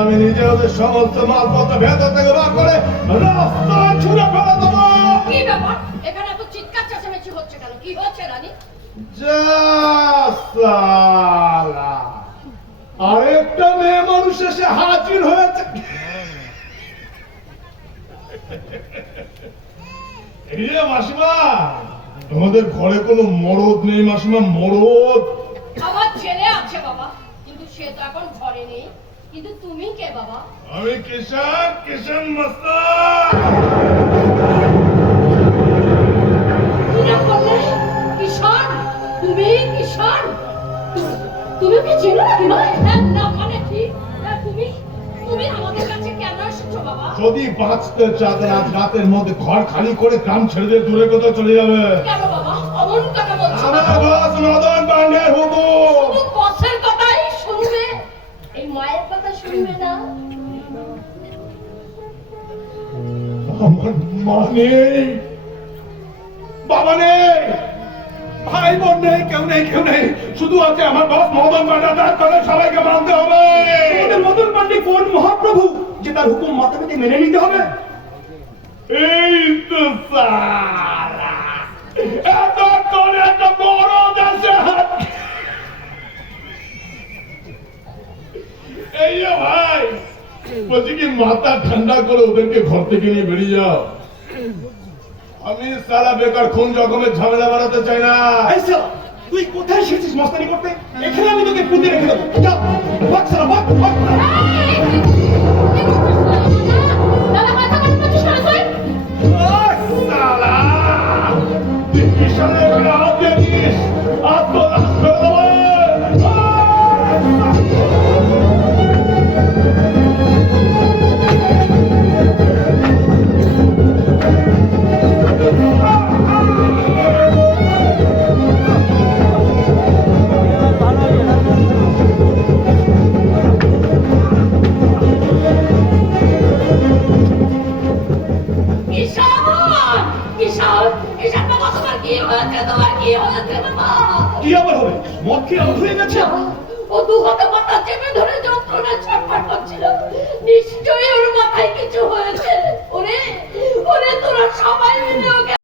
আমি নিজে ওদের সমস্ত মালপত্র ভেতর থেকে বার করে রাস্তা ছুঁড়ে ফেলে দেবো। কি ব্যাপার? এখানে এত চিৎকার চেঁচামেচি হচ্ছে কেন? কি হচ্ছে রানী? আরেকটা মেয়ে মানুষ এসে হাজির হয়েছে। মাসিমা, তোমাদের ঘরে কোনো মরদ নেই? মাসিমা, মরদ আমার ছেলে আছে বাবা, কিন্তু সে তো এখন ঘরে নেই। কিন্তু তুমি কে বাবা? আমি কিষান, কিষান মাস্টার। কিষান? তুমি কিষান? তুমি কি চেনো নাকি মা? না মানে ঠিক। তুমি তুমি আমাদের কাছে কেন এসেছো বাবা? যদি বাঁচতে চাঁদের আজ রাতের মধ্যে ঘর খালি করে গ্রাম ছেড়ে দিয়ে দূরে কোথাও চলে যাবে। কেন বাবা অমন কথা বলছো? আমার বস মদন পান্ডের হুকুম। শুধু বসের কথাই শুনবে, এই মায়ের কথা শুনবে না? আমার মা নেই, বাবা নেই, ভাই বোন নেই, কেউ নেই, কেউ নেই। শুধু আছে আমার বস মদন পান্ডে। তার কথা সবাইকে মানতে হবে। মদন পান্ডে কোন মহাপ্রভু যে তার হুকুম মাথা পেতে মেনে নিতে হবে? এই তো সালা এত করে একটা বড় দেশে হাত। এই যে ভাই বলছি কি, মাথা ঠান্ডা করে ওদেরকে ঘর থেকে নিয়ে বেরিয়ে যাও। আমি সারা বেকার খুন জখমের ঝামেলা বাড়াতে চাই না। তুই কোথায় এসেছিস মস্তানি করতে? এখানে আমি তোকে পুঁতে রেখে দেবো। যা, ভাগ সালা, ভাগ, ভাগ। দাদা মাথা কাট করছিস কেন তুই? সালা তুই কিষানে করে হাত দিয়ে দিস, হাত তো লাশ করে দেবো। কি আবার হবে? মদ খেয়ে আউট হয়ে গেছে। ও দু হাতে মাথা চেপে ধরে যন্ত্রণায় ছটফট করছিল। নিশ্চয়ই ওর মাথায় কিছু হয়েছে। ওরে ওরে তোরা সবাই মিলে ওকে